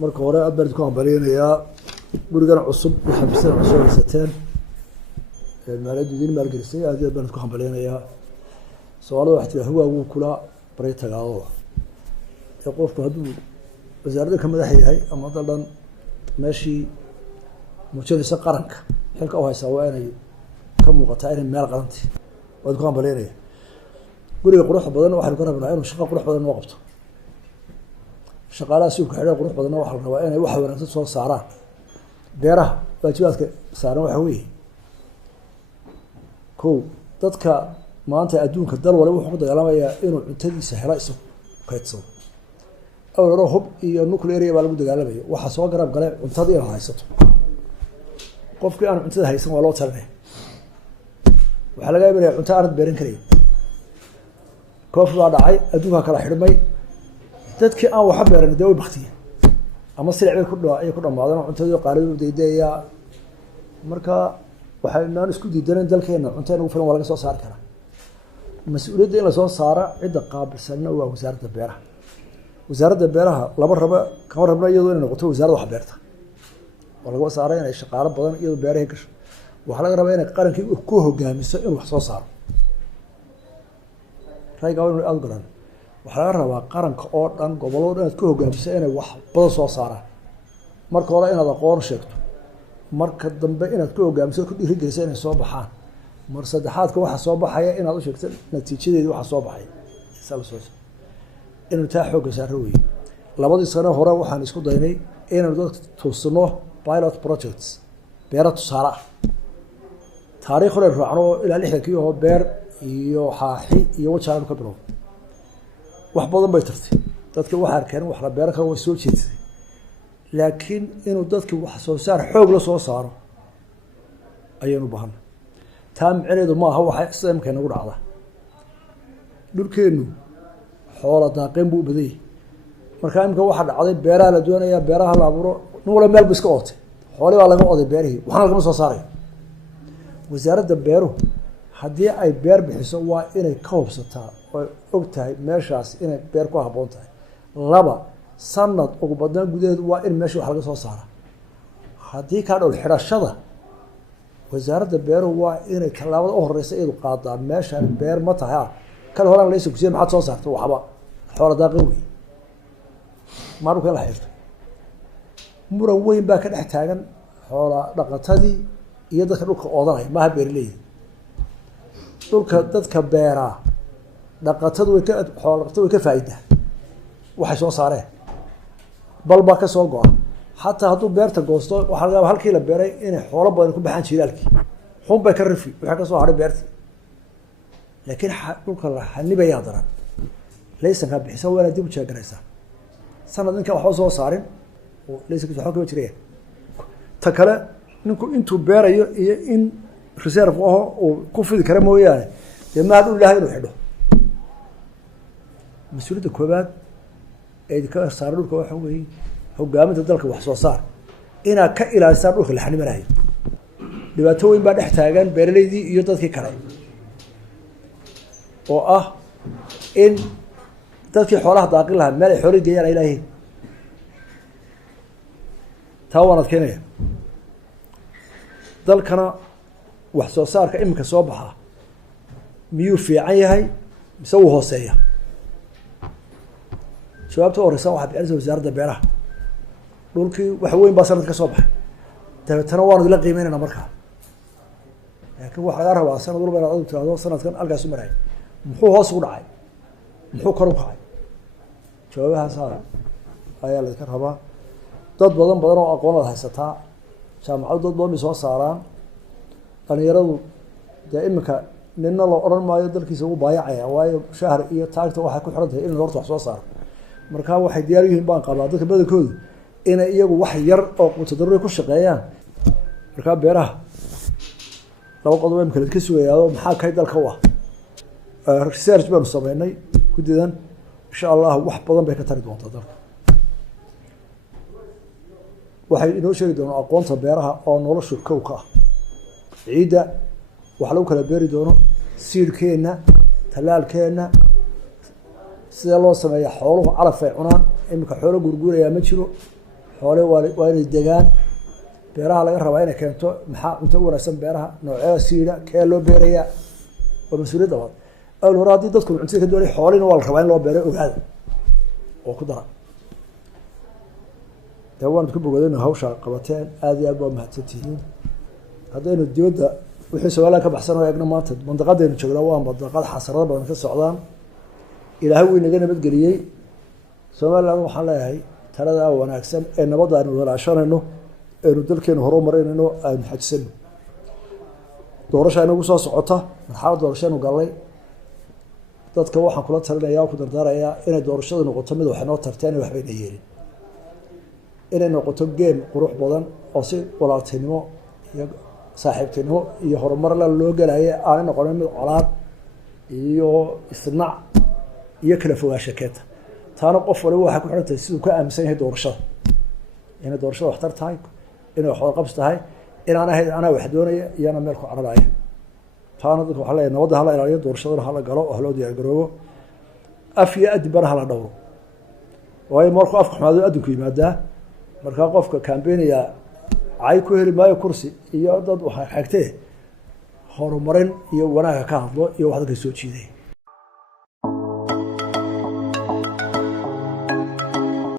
marka hore aad baan ku hambaleynayaa gurigan cusub iyo xafiisyada cusub haysateen maaliyaddu idin maalgelisay aad iyo aad baan ku hambaleynayaa Soomaalidu waxay tiraa huwa wuu kula baray tagaado ee qofku hadduu wasaaradda ka madax yahay ama daldan meeshii muujinaysa qaranka xilka oo haysa waa inay ka muuqataa inay meel qaranti waad ku hambaleynayaa guriga qurux badan waxaan ku rabnaa inuu shaqo qurux badan noo qabto shaqaalaha suuqa xidhan qurux badan waxa la rabaa inay wax wanaagsan soo saaraan beeraha waajibaadka saaran waxa weeye kow dadka maanta adduunka dal waliba wuxuu ku dagaalamayaa inuu cuntadiisa helo isagu kaydsado awalna hub iyo nuclear baa lagu dagaalamaya waxa soo garab galay cuntada inuu haysato qofkii aan cuntada haysan waa loo talinaya waxaa laga yaabaa cunto aanad beeran karayn koof baa dhacay adduunka kala xidhmay dadkii aan waxa beeran daway baktiya ama silic bay ku dhamaadeen cuntadii qaalidu deedeeya marka waxaan isku diidaneen dalkeena cunto ugu filan waa laga soo saari karaa mas'uuliyadda in la soo saaro cidda qaabilsanna waa wasaaradda beeraha laba kama rabna iyadoo inay noqoto wasaaradda wax beerta oo laga saaray inay shaqaalo badan iyadoo beeraha gasho waxa laga rabaa inay qarankii ku hogaamiso inuu wax soo saaro rayga inuu aad garan waxa laga rabaa qaranka oo dhan gobolada inaad ku hogaamiso inay wax badan soo saaraan marka hore inaad aqoon sheegto marka dambe inaad ku hogaamiso ku dhiirigeliso inay soo baxaan mar saddexaadka waxa soo baxaya inaad u sheegto natiijadeedii waxa soo baxay isla soo inuu taa xoog saaro weey labadii sano hore waxaan isku daynay inaan dadka tusno pilot projects beero tusaale taariikh hore raacno ilaa 60 oo beer iyo xaaxi iyo wajaan ka bilow wax badan bay tartay dadka waxa arkeen wax la beero kale way soo jeedisay laakiin inuu dadku wax soo saar xoog la soo saaro ayaynu baahan taam cireedu ma aha waxa islaamka nagu dhacda dhulkeenu xoola daaqeen buu baday marka imka waxa dhacday beeraha la doonaya beeraha la abuuro nuula meel biska ootay xoolo waa laga oday beerihii waxaan laga soo saaray wasaaradda beeruhu haddii ay beer bixiso waa inay ka hubsataa oo og tahay meeshaas inay beer ku habboon tahay laba sanad ugu badan gudaheed waa in meesha wax laga soo saara haddii ka dhow xirashada wasaaradda beeruhu waa inay talaabada u horeysa iyadu qaadaa meeshan beer ma tahay kal horaan la isku siiyay maxaad soo saarto waxba xoolo daaqin weey maaru kala xirto muran weyn baa ka dhex taagan xoola dhaqatadii iyo dadka dhulka oodanay ma beerley dhulka dadka beera dhaqatadu way ka xoolo dhaqatadu way ka faa'iida waxay soo saareen balba ka soo go'a hatta hadduu beerta goosto waxa laga yaabaa halkii la beeray inay xoolo badan ku baxaan jiilaalkii xun bay ka rifi waxa ka soo haray beertii laakiin dhulka la xanibaya daran laysan ka bixisa wala dib u jeegaraysa sanad inka wax soo saarin oo laysan ka xoog ka jireen ta kale ninku intuu beerayo iyo in reserve oo ku fidi kara mooyaane ma uu ilaahay inuu xidho mas'uuliyadda koobaad ee ka saaran dhulka waxa weeye hogaaminta dalka wax soo saar ina ka ilaalisaa dhulka la xanibanayo dhibaatooyin baa dhex taagan beeraleydii iyo dadkii kale oo ah in dadkii xoolaha daaqin lahaa meel ay xoolo geeyaan ay ilaahay taawanaad keenaya dalkana wax soo saarka imika soo baxa miyuu fiican yahay mise uu hooseeya jawaabta horeysa waxa bixinaysa wasaaradda beeraha dhulkii wax weyn baa sanad ka soo baxay dabeetana waanu ila qiimeynayna markaa laakiin waxa laga rabaa sanad walba inaad tiraahdo sanadkan halkaas u maray muxuu hoos u dhacay muxuu kor u kacay jawaabahaas ayaa la ka rabaa dad badan oo aqoon haysataa jaamacado dad badan soo saaraan dhalinyaradu imika ninna loo oran maayo dalkiisa uu baayacaya waayo shahr iyo taagta waxa ku xiran tahay in horta wax soo saaro marka waxay diyaar yihiin baan qabaa dadka badankoodu in iyagu wax yar oo quuto daruuri ku shaqeeyaan marka beeraha laba qodob imika la ka sugayaa maxaa kay dalka u research baan sameynay gudidan insha Allah wax badan bay ka tari doontaa dalka waxay inoo sheegi doonaa aqoonta beeraha oo nolosha kowka ah ciida wax lagu kala beeri doono siirkeena talaalkeena sida loo sameeyo xooluhu calaf ay cunaan imika xoolo gurguuraya ma jiro xoole waa inay degaan beeraha laga rabaa inay keento maxaa cunto u wanaagsan beeraha noocyada siida kee loo beerayaa waa mas-uuliyad labaad awal hore haddii dadku cuntada ka doonay xoolina waa la rabaa in loo beero ogaada oo ku dara dee waanad ku bogadayna hawsha qabateen aada iyo aad baa mahadsantihiin haddaynu dibadda wixii Soomaaliya ka baxsan oo eegna maanta mandaqadaynu joognaa waa mandaqad xasarado badan ka socdaan ilaahay wuu inaga nabadgeliyey Soomaaliland waxaan leeyahay talada wanaagsan ee nabadda aynu walaashanayno aynu dalkeenu horumarinayno aynu xajisano doorasho inagu soo socota marxalad doorashadu galay dadka waxaan kula talinayaa ku dardaarayaa inay doorashadu noqoto mid wax noo tarteen wax bay yeelin inay noqoto game qurux badan oo si walaaltinimo iyo saaxiibtinimo iyo horumar la loo galaayo aan noqonin mid colaad iyo isnaac iyo kala fogaansho keenta taana qof waliba waxa ku xirantay siduu ka aaminsan yahay doorashada inay doorashada waxtar tahay inay wax qabs tahay in ana wax doonaya iyo ana meel ku cararaya taana dadku waxa leeyahay nabadda hala ilaaliyo doorashada hala galo oo loo diyaar garoobo af iyo adbar hala dhawro waayo markuu afka xumaado adduunku yimaadaa marka qofka campaign-ya ay ku heli maayo kursi iyo dad waxa xigtay horumarin iyo wanaag ka hadlo iyo wax dadka soo jiiday